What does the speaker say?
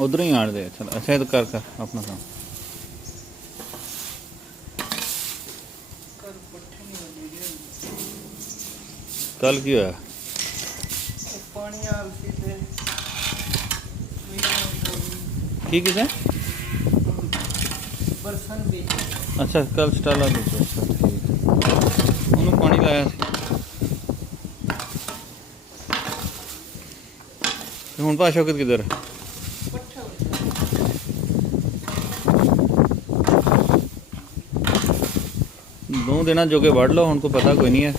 उधर ही आड़ दे। चल अच्छा तो कर अपना काम। कल की होया की किसे अच्छा कल स्टाला दूसरा ठीक उन्होंने पानी लाया हूँ पा शौकत किधर दो दिन जोगे वढ़ लो उनको पता कोई नहीं है।